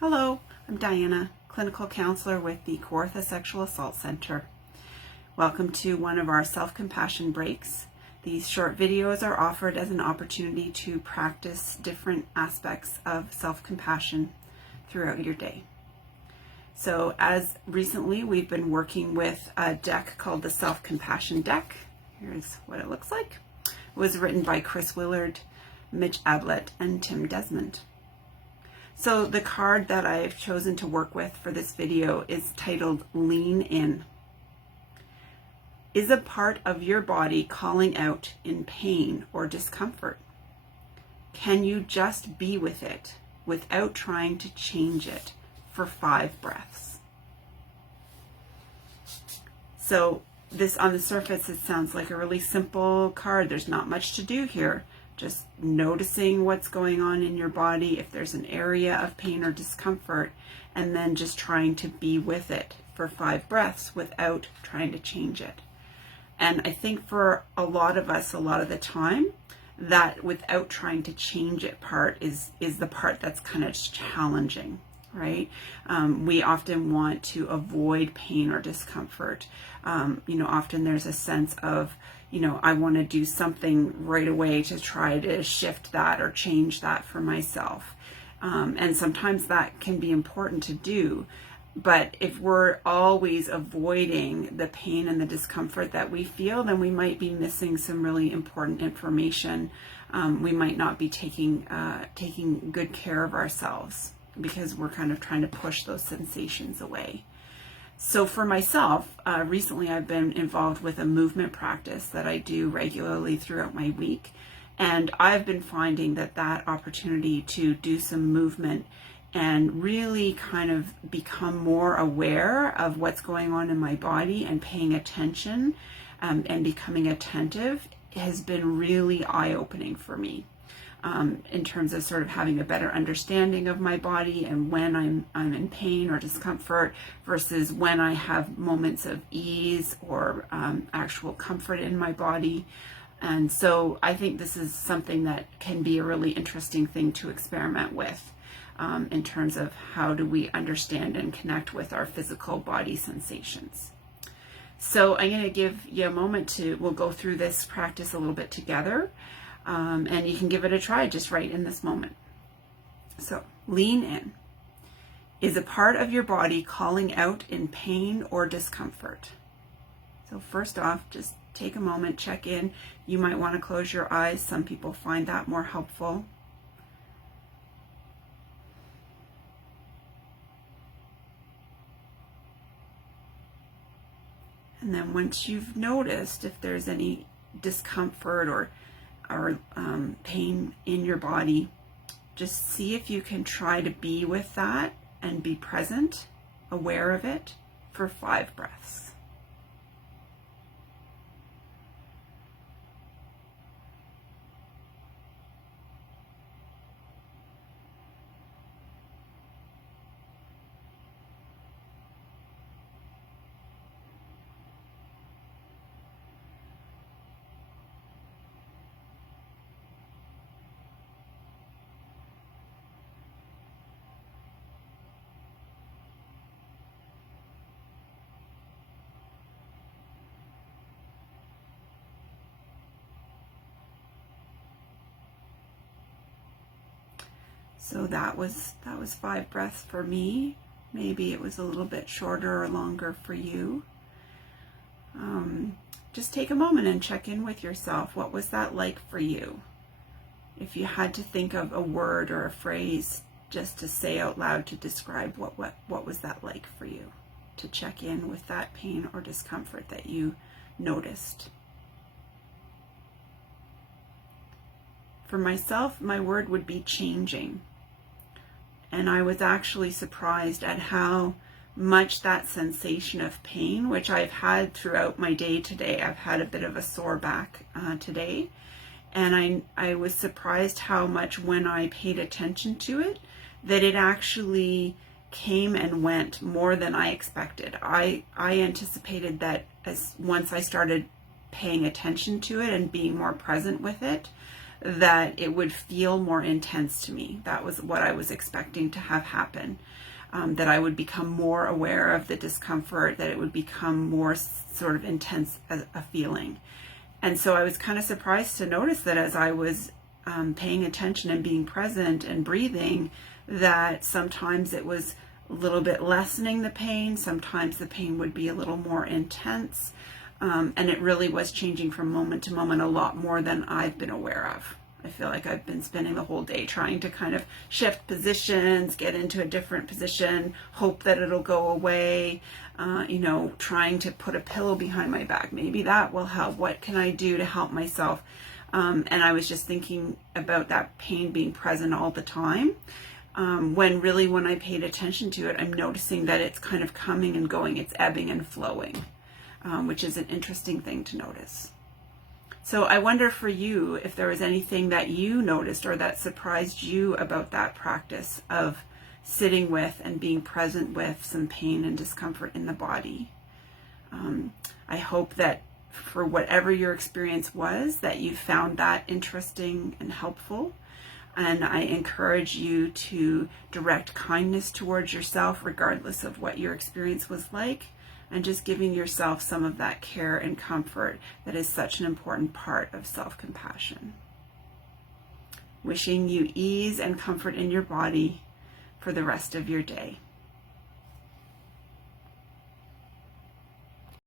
Hello, I'm Diana, clinical counselor with the Kawartha Sexual Assault Center. Welcome to one of our self-compassion breaks. These short videos are offered as an opportunity to practice different aspects of self-compassion throughout your day. So as recently we've been working with a deck called the Self-Compassion Deck. Here's what it looks like. It was written by Willard, Mitch, Abblett, and Desmond. So the card that I've chosen to work with for this video is titled Lean In. Is a part of your body calling out in pain or discomfort? Can you just be with it without trying to change it for 5 breaths? So this, on the surface, it sounds like a really simple card. There's not much to do here. Just noticing what's going on in your body, if there's an area of pain or discomfort, and then just trying to be with it for 5 breaths without trying to change it. And I think for a lot of us, a lot of the time, that without trying to change it part is the part that's kind of challenging, right? We often want to avoid pain or discomfort. Often there's a sense of, I want to do something right away to try to shift that or change that for myself. And sometimes that can be important to do. But if we're always avoiding the pain and the discomfort that we feel, then we might be missing some really important information. We might not be taking good care of ourselves because we're kind of trying to push those sensations away. So for myself, recently I've been involved with a movement practice that I do regularly throughout my week. And I've been finding that opportunity to do some movement and really kind of become more aware of what's going on in my body and paying attention and becoming attentive has been really eye-opening for me. In terms of sort of having a better understanding of my body and when I'm in pain or discomfort versus when I have moments of ease or actual comfort in my body. And so I think this is something that can be a really interesting thing to experiment with in terms of how do we understand and connect with our physical body sensations. So I'm going to give you a moment we'll go through this practice a little bit together. And you can give it a try just right in this moment. So lean in. Is a part of your body calling out in pain or discomfort? So first off, just take a moment, check in. You might want to close your eyes. Some people find that more helpful. And then once you've noticed if there's any discomfort or pain in your body, just see if you can try to be with that and be present, aware of it for 5 breaths. So that was 5 breaths for me. Maybe it was a little bit shorter or longer for you. Just take a moment and check in with yourself. What was that like for you? If you had to think of a word or a phrase just to say out loud to describe what was that like for you, to check in with that pain or discomfort that you noticed. For myself, my word would be changing. And I was actually surprised at how much that sensation of pain, which I've had throughout my day today, I've had a bit of a sore back today. And I was surprised how much when I paid attention to it, that it actually came and went more than I expected. I anticipated that once I started paying attention to it and being more present with it, that it would feel more intense to me. That was what I was expecting to have happen. That I would become more aware of the discomfort, that it would become more sort of intense a feeling. And so I was kind of surprised to notice that as I was paying attention and being present and breathing, that sometimes it was a little bit lessening the pain, sometimes the pain would be a little more intense, and it really was changing from moment to moment a lot more than I've been aware of. I feel like I've been spending the whole day trying to kind of shift positions, get into a different position, hope that it'll go away, trying to put a pillow behind my back. Maybe that will help. What can I do to help myself? And I was just thinking about that pain being present all the time. When I paid attention to it, I'm noticing that it's kind of coming and going, it's ebbing and flowing, which is an interesting thing to notice. So I wonder for you if there was anything that you noticed or that surprised you about that practice of sitting with and being present with some pain and discomfort in the body. I hope that for whatever your experience was, that you found that interesting and helpful. And I encourage you to direct kindness towards yourself, regardless of what your experience was like, and just giving yourself some of that care and comfort that is such an important part of self-compassion. Wishing you ease and comfort in your body for the rest of your day.